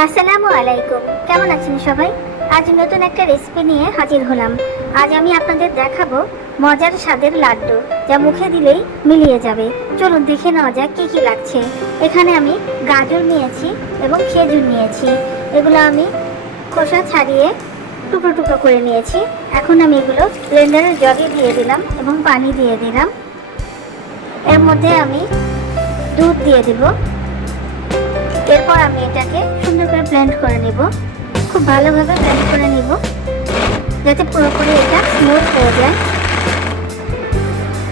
আসসালামু আলাইকুম। কেমন আছেন সবাই? আজ নতুন একটা রেসিপি নিয়ে হাজির হলাম। আজ আমি আপনাদের দেখাবো মজার স্বাদের লাড্ডু, যা মুখে দিলেই মিলিয়ে যাবে। চলুন দেখে নেওয়া যাক কী কী লাগছে। এখানে আমি গাজর নিয়েছি এবং খেজুর নিয়েছি। এগুলো আমি খোসা ছাড়িয়ে টুকরো টুকরো করে নিয়েছি। এখন আমি এগুলো ব্লেন্ডারের জগে দিয়ে দিলাম এবং পানি দিয়ে দিলাম। এর মধ্যে আমি দুধ দিয়ে দেবো। এরপর আমি এটাকে সুন্দর করে ব্লেন্ড করে নিব। খুব ভালোভাবে ব্লেন্ড করে নিব, যাতে পুরোপুরি এটা স্মুথ হয়ে যায়।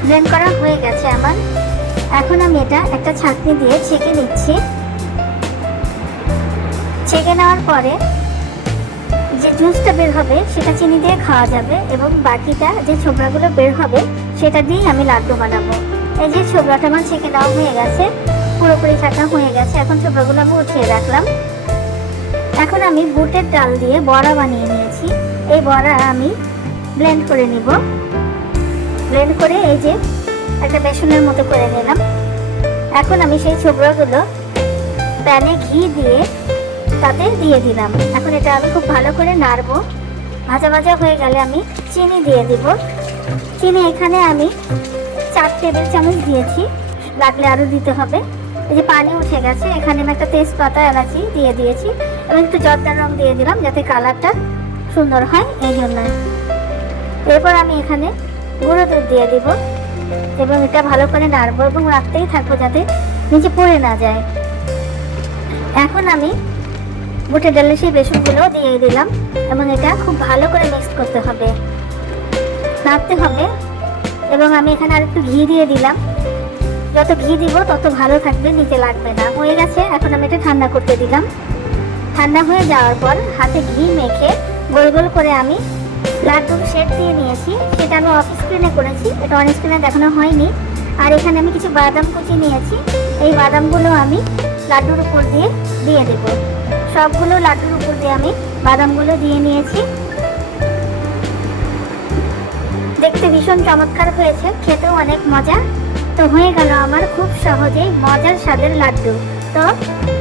ব্লেন্ড করা হয়ে গেছে আমার। এখন আমি এটা একটা ছাঁকনি দিয়ে ছেঁকে নিচ্ছি। ছেঁকে নেওয়ার পরে যে জুসটা বের হবে, সেটা চিনি দিয়ে খাওয়া যাবে এবং বাকিটা যে ছোবড়াগুলো বের হবে, সেটা দিয়েই আমি লাড্ডু বানাবো। এই যে ছোবড়াটা আমার ছেঁকে নেওয়া হয়ে গেছে। পুরোপুরি ছাঁকা হয়ে গেছে। এখন ছোবড়াগুলো আমি উঠিয়ে রাখলাম। এখন আমি বুটের ডাল দিয়ে বড়া বানিয়ে নিয়েছি। এই বড়া আমি ব্লেন্ড করে নিব। ব্লেন্ড করে এই যে একটা বেসনের মতো করে নিলাম। এখন আমি সেই ছোবড়াগুলো প্যানে ঘি দিয়ে তাতে দিয়ে দিলাম। এখন এটা আমি খুব ভালো করে নাড়বো। ভাজা ভাজা হয়ে গেলে আমি চিনি দিয়ে দিব। চিনি এখানে আমি চার টেবিল চামচ দিয়েছি। লাগলে আরও দিতে হবে। এই যে পানি উঠে গেছে, এখানে আমি একটা তেজপাতা এলাচি দিয়ে দিয়েছি। এবং একটু জর্দার রং দিয়ে দিলাম যাতে কালারটা সুন্দর হয়, এই জন্য। এরপর আমি এখানে গুঁড়ো দুধ দিয়ে দিব এবং এটা ভালো করে নাড়বো এবং রাখতেই থাকব যাতে নিচে পড়ে না যায়। এখন আমি বুটের ডালের সেই বেসনগুলো দিয়ে দিলাম এবং এটা খুব ভালো করে মিক্স করতে হবে। নাড়তে হবে এবং আমি এখানে আর একটু ঘি দিয়ে দিলাম। যত ঘি দিব, তত ভালো থাকবে, নিচে লাগবে না। হয়ে গেছে, এখন আমি এটা ঠান্ডা করতে দিলাম। ঠান্ডা হয়ে যাওয়ার পর হাতে ঘি মেখে গোল গোল করে আমি লাড্ডুর শেপ দিয়ে নিয়েছি। সেটা আমি অফ স্ক্রিনে করেছি, এটা অন স্ক্রিনে দেখানো হয়নি। আর এখানে আমি কিছু বাদাম কুচি নিয়েছি। এই বাদামগুলো আমি লাড্ডুর উপর দিয়ে দিয়ে দেব। সবগুলো লাড্ডুর উপর দিয়ে আমি বাদামগুলো দিয়ে নিয়েছি। দেখতে ভীষণ চমৎকার হয়েছে, খেতেও অনেক মজা। তো হয়ে গেল আমার খুব সহজেই মজার স্বাদের লাড্ডু। তো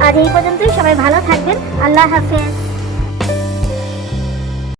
আজ এই পর্যন্তই, সবাই ভালো থাকবেন। আল্লাহ হাফেজ।